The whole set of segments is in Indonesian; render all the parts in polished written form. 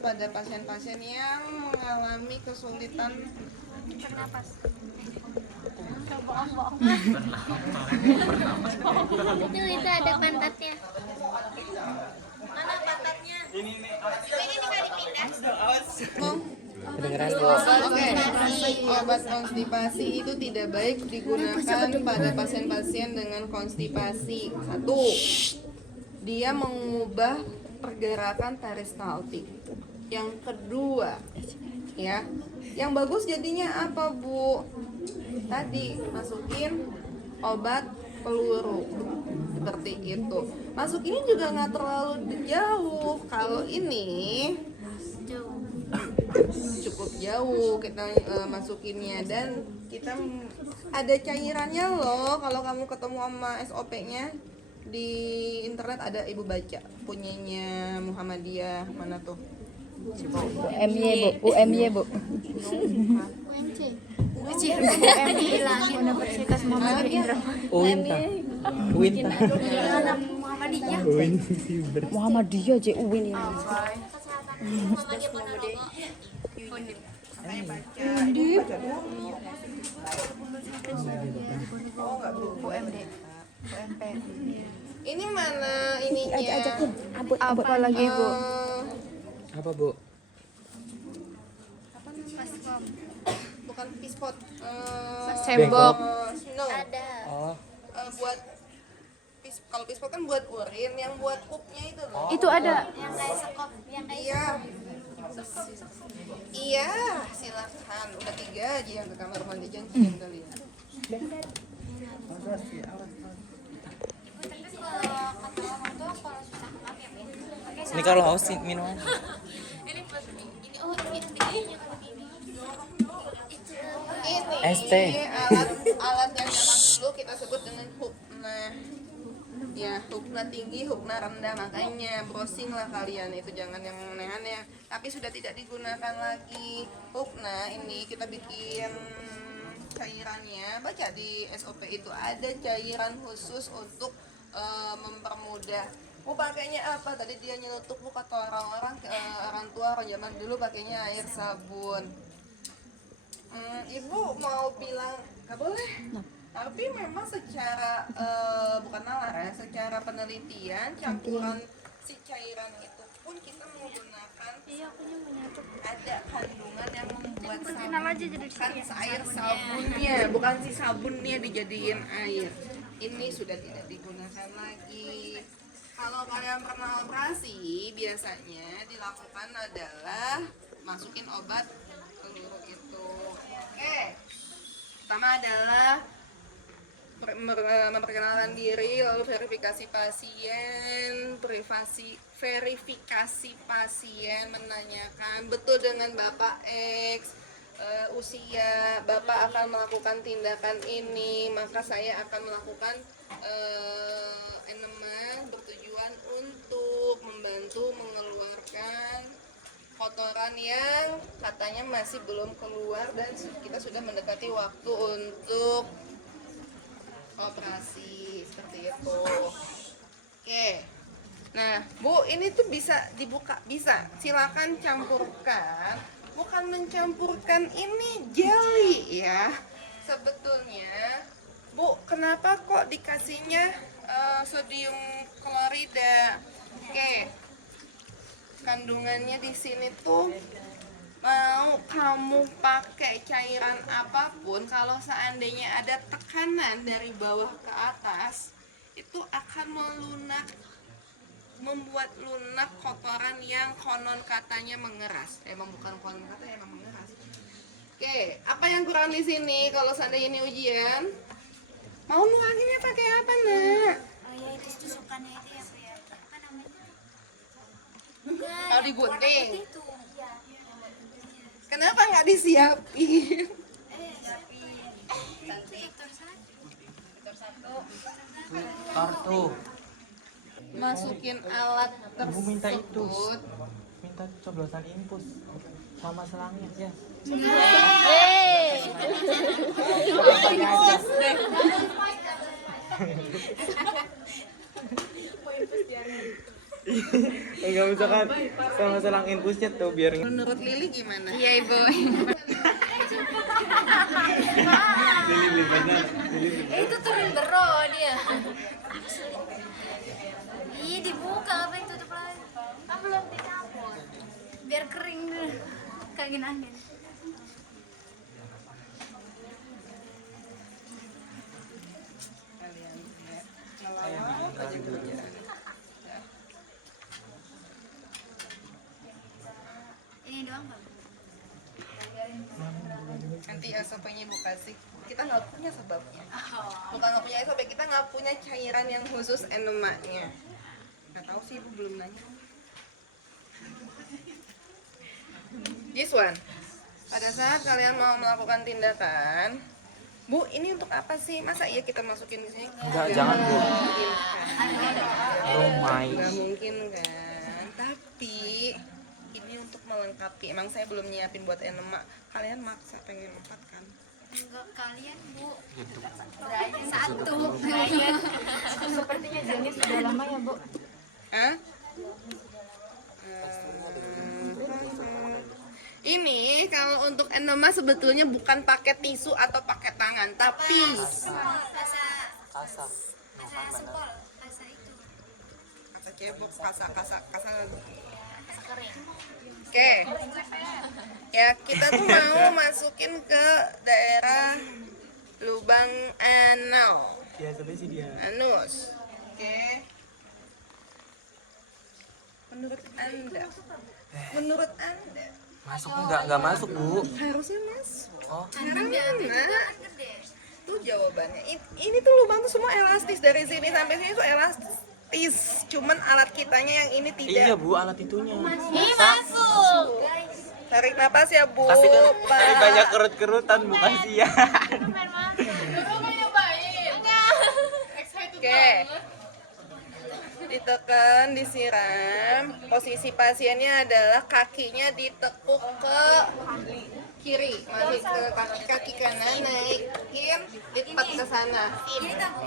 pada pasien-pasien yang mengalami kesulitan bernapas. Itu ada pantatnya. Mana pantatnya? Ini tinggal dipindah. Kedengeran Bu. Oke, obat konstipasi itu tidak baik digunakan pada pasien-pasien dengan konstipasi. Satu, dia mengubah pergerakan peristaltik. Yang kedua, ya, yang bagus jadinya apa Bu? Tadi masukin obat peluru seperti itu. Masukinnya juga nggak terlalu jauh. Kalau ini cukup jauh kita masukinnya, dan kita ada cairannya loh. Kalau kamu ketemu sama SOP-nya di internet ada, ibu baca punyanya Muhammadiyah mana tuh? UMY Bu, UMY Bu. UMC. Universitas Muhammad Indra. Uwinta. Uwinta. Muhammadiyah. Muhammadiyah je Uwin ini. Ini mana ininya? Apa lagi Bu? Apa Bu? Paskom. Bukan pispot. Bengkok. No. Ada. Oh, Buat kalau pispot kan buat urin, yang buat kupnya itu loh. Itu ada. Yang kayak sekop, yang kayak Iya. Iya, silakan. Udah 3 aja yang ke kamar mandi, jangan kali ya. ini kalau haus minum. ST. Ini alat yang zaman dulu kita sebut dengan hupna. Ya, hupna tinggi, hupna rendah, makanya browsing lah kalian, itu jangan yang aneh-aneh. Tapi sudah tidak digunakan lagi. Hupna ini kita bikin cairannya, baca di SOP itu ada cairan khusus untuk mempermudah. Mau pakainya apa? Tadi dia nyelutuk Bu, kata orang-orang orang tua orang zaman dulu pakainya air sabun. Ibu mau bilang nggak boleh, tapi memang secara bukan nalar ya, secara penelitian campuran si cairan itu pun kita menggunakan ada kandungan yang membuat sabun, bukan air sabunnya, bukan si sabunnya dijadiin air. Ini sudah tidak digunakan lagi. Kalau kalian pernah operasi, biasanya dilakukan adalah masukin obat peluru itu. Oke, pertama adalah memperkenalkan diri, lalu verifikasi pasien, verifikasi pasien, menanyakan betul dengan Bapak X, usia Bapak akan melakukan tindakan ini, maka saya akan melakukan eneman bertujuan untuk membantu mengeluarkan kotoran yang katanya masih belum keluar dan kita sudah mendekati waktu untuk operasi seperti itu. Oke. Nah, Bu, ini tuh bisa dibuka, bisa. Silakan campurkan. Bukan mencampurkan ini jelly ya. Sebetulnya, Bu, kenapa kok dikasihnya sodium klorida? Oke. Kandungannya di sini tuh mau kamu pakai cairan apapun, kalau seandainya ada tekanan dari bawah ke atas, itu akan membuat lunak kotoran yang konon katanya mengeras. Emang bukan konon katanya, emang mengeras. Oke, apa yang kurang di sini kalau seandainya ini ujian? Mau nuanginnya pakai apa, Nak? Oh ya, itu tusukannya itu ya, Bu ya. Apa namanya? Kalau digunting. Kenapa nggak disiapin? Kartu. Masukin alat Ibu minta itu. tersebut. Minta coblosan infus sama selangnya ya. Enggak misalkan sama selang infusnya tuh biar Menurut Lili gimana? Iya ibu. Lili benar. Itu turun bero dia. Ih dibuka apa itu tutup lagi? Kan belum dicampur. Biar kering dulu. Kayak angin. Kalian ya. Ngelawak aja kerjaan. Ini doang Bang. Nanti SOP-nya Ibu kasih. Kita nggak punya sebabnya. Bukan nggak punya SOP, kita nggak punya cairan yang khusus enemaknya. Nggak tahu sih Ibu belum nanya. This one. Pada saat kalian mau melakukan tindakan, Bu, ini untuk apa sih? Masa iya kita masukin di sini? Enggak, jangan, Bu. mungkin kan? Romai. Nggak mungkin kan? Tapi ini untuk melengkapi. Emang saya belum nyiapin buat enema. Kalian maksa pengen 4 kan? Enggak kalian Bu. Gitu. Satu. Sepertinya Jenny sudah lama ya, Bu. Hah? Ini kalau untuk enema sebetulnya bukan pakai tisu atau pakai tangan, tapi Kasa sepol. Kasa itu. kasa cebok, kasa Kering. Oke. Ya, kita tuh mau masukin ke daerah lubang anal, Biasa sih dia. anus. Oke. Menurut Anda Masuk enggak masuk, Bu. harusnya masuk. Oh, Karena Gede. itu jawabannya. Ini tuh lubang tuh semua elastis, dari sini sampai sini tuh elastis. Cuman alat kitanya yang ini iya, tidak. Bu, alat itunya. Masuk. Tarik napas ya, Bu. Kasih kan Pak. ini banyak kerut-kerutan, Bu, kasihan. Oke. Ditekan, disiram. Posisi pasiennya adalah kakinya ditekuk ke kiri, balik ke kaki kanan, naikin, lipat ke sana.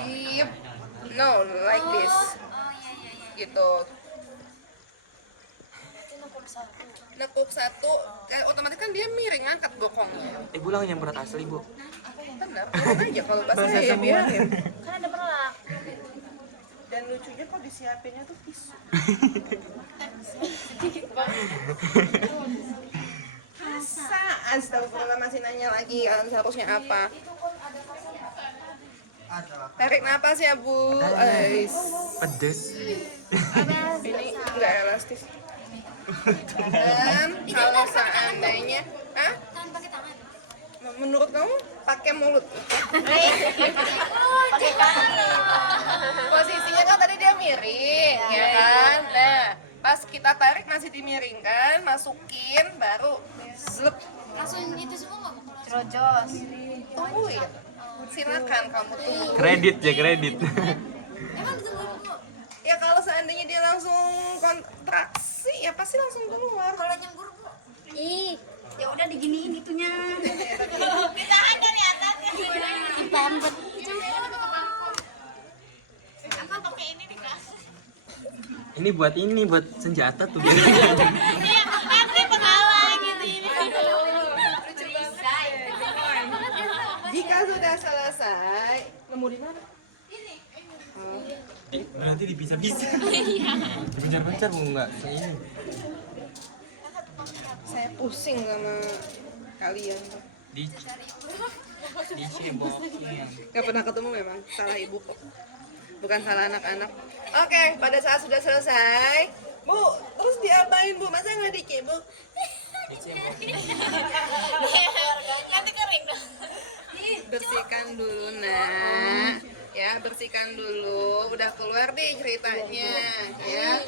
Yep. No, like this. Oh iya. Gitu. Nekuk satu, otomatis kan dia miring angkat bokongnya. Bulang yang berat asli, Bu. Benar, biarin aja kalau bahasa Bahasa saya semua. biarin. Kan ada perlak. Dan lucunya kok disiapinnya tuh tisu. Masa? Astagfirullah, masih nanya lagi seharusnya apa? Tarik napas ya, Bu. Ais. Pedes. Ini enggak elastis. Dan kalau seandainya, hah? Tangan pakai tangan. Menurut kamu pakai mulut? Pakai kaki. Posisinya kan tadi dia miring, ya kan? Nah, pas kita tarik masih dimiringkan, masukin, baru zlep, Langsung itu semua nggak Bu? Kalau Cerojos. tungguin. Silakan kamu tunggu. Kredit ya, kredit. emang ditungguin Bu? Ya kalau seandainya dia langsung kontraksi, ya pasti langsung keluar. Kalau nyembur Bu? Ih, ya udah diginiin itunya. Ditahan dari atas ya. Dipempet. Apa pakai ini dikasih? Ini buat senjata tuh. Iya, nanti pengalaman gitu ini. Lucu banget. Jika sudah selesai, nemu di mana? Nanti dipisah-pisah. Dipencar-pencar, Bu, enggak ini. Saya pusing sama kalian. Dicebokin. Gak pernah ketemu memang, salah ibu kok. Bukan salah anak-anak. Oke, pada saat sudah selesai, Bu, terus diapain Bu? Masa nggak dicebok? Nanti kering dong. Bersihkan dulu, nak. Ya, bersihkan dulu. Udah keluar deh ceritanya, ya.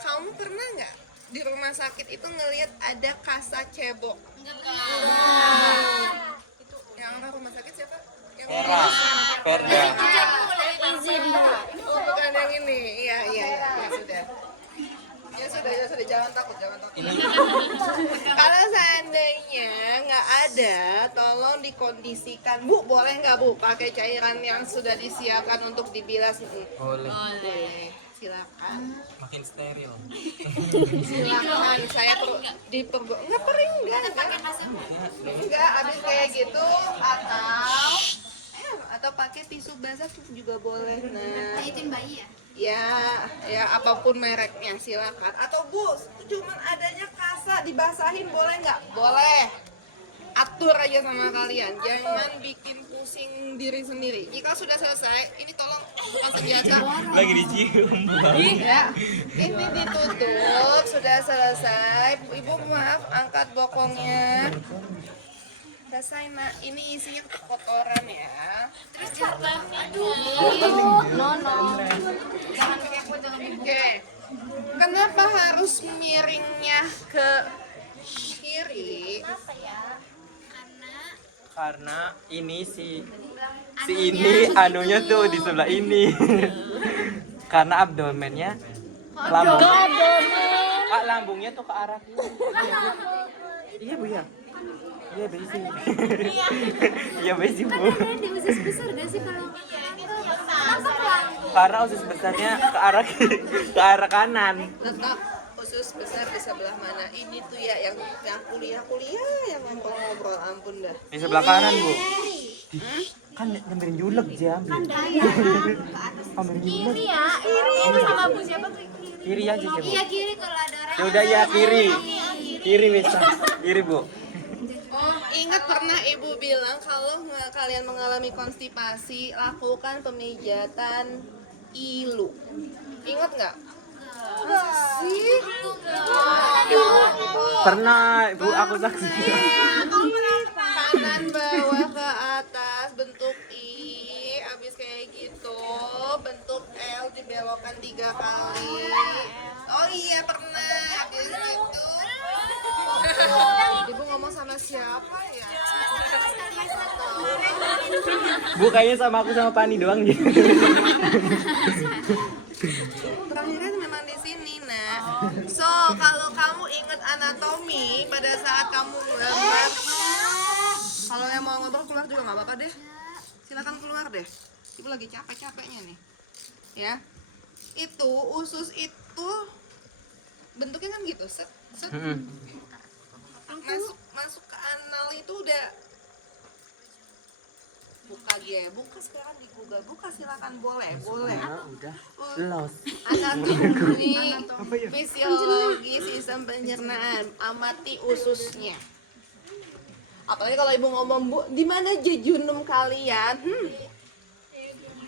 Kamu pernah nggak di rumah sakit itu ngelihat ada kasa cebok? Yang apa rumah sakit siapa? Yang Perda. Oh, bukan yang ini. Iya, ya sudah. Ya sudah, jangan takut. Kalau seandainya nggak ada, tolong dikondisikan. Bu, boleh nggak Bu pakai cairan yang sudah disiapkan untuk dibilas? Boleh. Boleh. silakan. Makin steril. Silakan saya enggak perih enggak. Enggak, abis kayak gitu atau pakai tisu basah juga boleh. Nah, Jahitin bayi ya? ya apapun mereknya silakan. Atau Bu, cuman adanya kasa dibasahin boleh nggak? Boleh. Atur aja sama kalian, jangan bikin pusing diri sendiri. Jika sudah selesai, ini tolong bukan senjata. Lagi dicium. Ya, ini ditutup, sudah selesai. Ibu maaf, angkat bokongnya. Selesai nak, ini isinya kotoran ya. Terus caranya jangan kepo, jangan dibuka. Oke, kenapa harus miringnya ke kiri? Karena ini si ini anunya tuh di sebelah ini. Karena abdomennya lambungnya tuh ke arah ini. Iya Bu ya. Iya besi. Iya besi Bu. Di usus besar gak sih kalau tampak lambung? Karena usus besarnya ke arah kanan. Letak khusus besar di sebelah mana? Ini tuh ya yang kuliah yang ngobrol ampun dah. Di sebelah kanan Bu. Kan nyamperin julek jam. Nyamperin julek. Kiri ya, kiri sama Bu siapa tuh kiri? Kiri aja Bu. Iya kiri kalau ada orang. Ya udah ya kiri. Kiri bisa. Kiri Bu. Oh, ingat pernah Ibu bilang kalau kalian mengalami konstipasi, lakukan pemijatan ilu. Ingat nggak? Masa sih? Pernah Bu, aku saksi. Kanan bawah ke atas bentuk I, abis kayak gitu bentuk L dibelokkan 3 kali. Oh iya pernah, abis gitu. Ibu ngomong sama siapa ya? Bu kayaknya sama aku sama Pani doang gitu. Terakhirnya memang di sini, nak. So, kalau kamu ingat anatomi pada saat kamu ngeliat, kalau yang mau ngobrol keluar juga nggak apa-apa deh. Silakan keluar deh. Ibu lagi capek-capeknya nih. Ya. Itu usus itu bentuknya kan gitu, set. Masuk ke anal itu udah buka sekarang di Google, buka silakan boleh. Udah. Los. Anatomi, fisiologi sistem pencernaan, amati ususnya. Apalagi kalau ibu ngomong Bu, di mana jejunum kalian?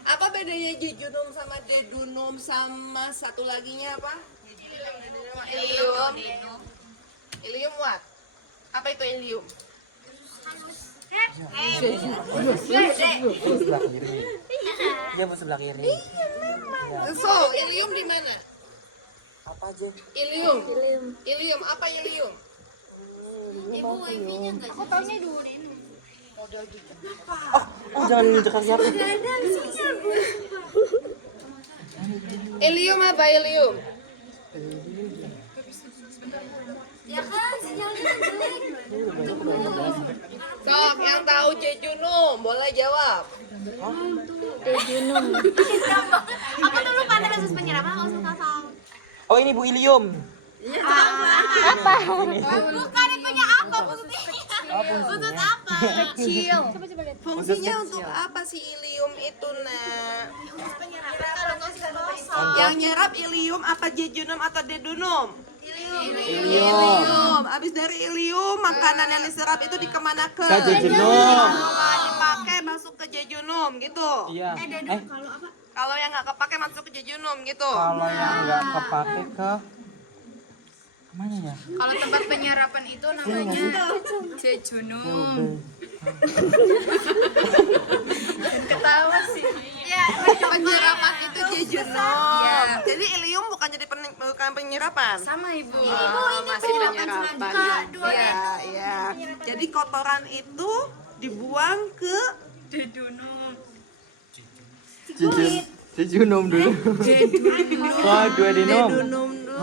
Apa bedanya jejunum sama dedunum sama satu laginya apa? Ilium. Ilium what? Apa itu ilium? Sebelah kiri. Iya Bu sebelah kiri. So, ilium di mana? Apa aja? Ilium. Ilium apa ilium? Ibu wifi-nya enggak? Aku taunya dulu ini. Oh jangan nginjek kaki aku. Ilium apa ilium? Ya kan sinyalnya jelek. Sok, yang tahu jejunum, boleh jawab. Aku dulu pada kasus penyerapan aku suka sama. Oh ini Bu ilium. Bukan itunya apa maksudnya? Usus apa? Kecil. Fungsinya untuk apa sih ilium itu, nak? Kalau nggak sudah kosong. Yang nyerap ilium apa jejunum atau dedunum? Ilium. Ilium. Abis dari ilium, makanan yang diserap itu dikemanakan? Ke jejunum. Dipakai masuk ke jejunum gitu. Iya. Kalau yang nggak kepake masuk ke jejunum gitu. Kalau yang nggak kepake ke mana ya? Kalau tempat penyerapan itu namanya jejunum. Ketawa sih. Ya, Penyerapan itu jejunum. Jadi ilium bukan jadi bukan penyerapan. sama Ibu. Masih penyerapan. Iya. Jadi kotoran itu dibuang ke Jejunum. Jejunum dulu. Oh, duodenum. dedunum dulu.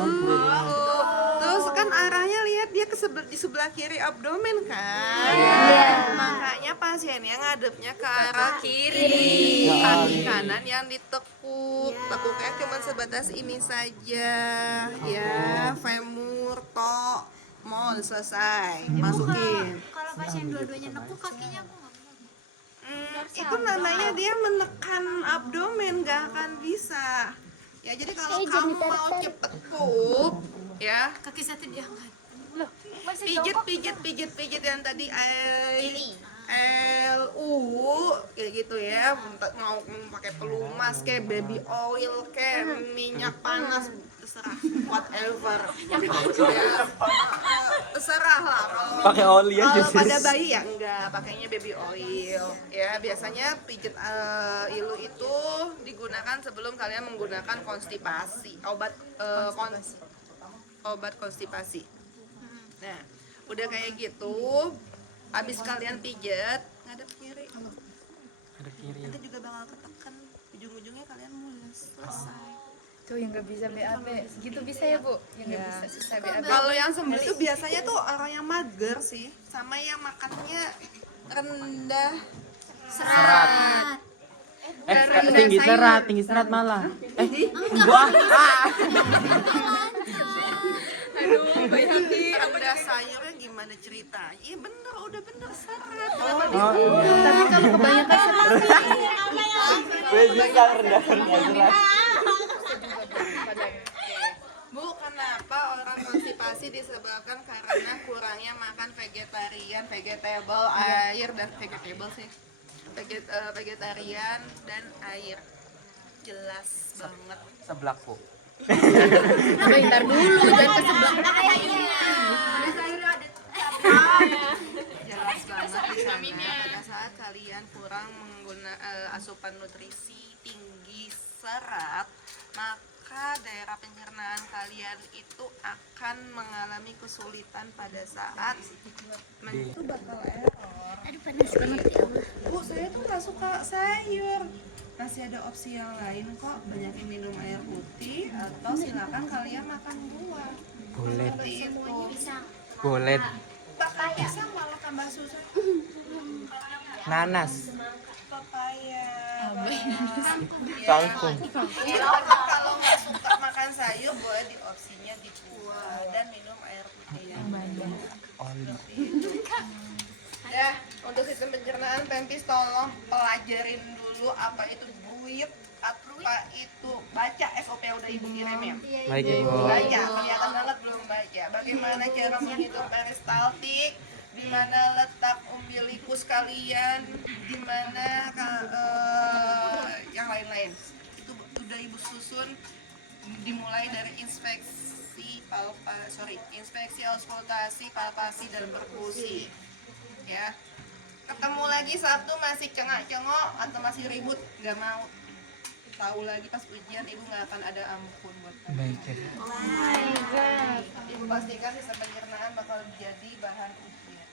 Terus kan arahnya lihat dia di sebelah kiri abdomen kan. Makanya pasiennya ngadepnya ke arah kiri. Kaki kanan yang ditekuk. Tekuknya cuma sebatas ini saja. Ya, femur, tok, mol, selesai. Masukin. Kalau pasien dua-duanya nekuk kakinya aku nggak mau. Itu namanya dia menekan abdomen, gak akan bisa. Ya jadi kalau kamu mau cepet pup, ya Kaki satu diangkat. pijit yang tadi LU kayak gitu ya. Mau pakai pelumas kayak baby oil kayak minyak panas terserah whatever. Ya, terserah lah kalau Pakai oli aja kalau sis. pada bayi ya enggak, pakainya baby oil. Ya, biasanya pijit ilu itu digunakan sebelum kalian menggunakan konstipasi, obat konstipasi. Nah, udah kayak gitu, habis kalian pijet, ngadep kiri. Ada kiri. Nanti juga bakal ketekan, ujung-ujungnya kalian mulus. Selesai. Tuh yang nggak bisa BAB, segitu bisa ya Bu? Yang nggak bisa susah BAB. Kalau yang sembuh itu biasanya tuh orang yang mager sih, sama yang makannya rendah Serat. Tinggi serat malah. Aduh, bayi hati rendah sayurnya gimana ceritanya? Iya bener, udah bener serat. Tapi kalau kebanyakan Gue juga rendah serat. Bu, kenapa orang konstipasi disebabkan karena kurangnya makan vegetable, air dan vegetable sih. Vegetarian dan air. Jelas banget. Seblak Bu. bentar dulu, jangan ke sebelah. Jelas banget di sana pada saat kalian kurang asupan nutrisi tinggi serat, maka daerah pencernaan kalian itu akan mengalami kesulitan pada saat itu bakal error. Aduh panas banget ya Allah. Bu, saya tuh nggak suka sayur. Masih ada opsi yang lain kok, banyakin minum air putih atau silakan kalian makan buah. Boleh. Seperti itu. Boleh. Bahkan bisa malah tambah susah. Nanas. Papaya. Kangkung. Ya, tapi kalau nggak suka makan sayur boleh di opsinya di buah dan minum air putih yang banyak. Oli. Ya, untuk sistem pencernaan Pempis tolong pelajarin dulu apa itu buit, apa itu baca SOP udah ibu kirim ya. Baik Ibu. Baca, kelihatan banget belum baca. Bagaimana cara menghitung peristaltik, di mana letak umbilikus kalian, di mana yang lain-lain. Itu udah ibu susun dimulai dari inspeksi auskultasi, palpasi dan perkusi. Ya. Ketemu lagi Sabtu masih cengak-cengok atau masih ribut, nggak mau tahu lagi pas ujian ibu nggak akan ada ampun buat kamu. Baik ya. Ibu pastikan sistem pencernaan bakal jadi bahan ujian.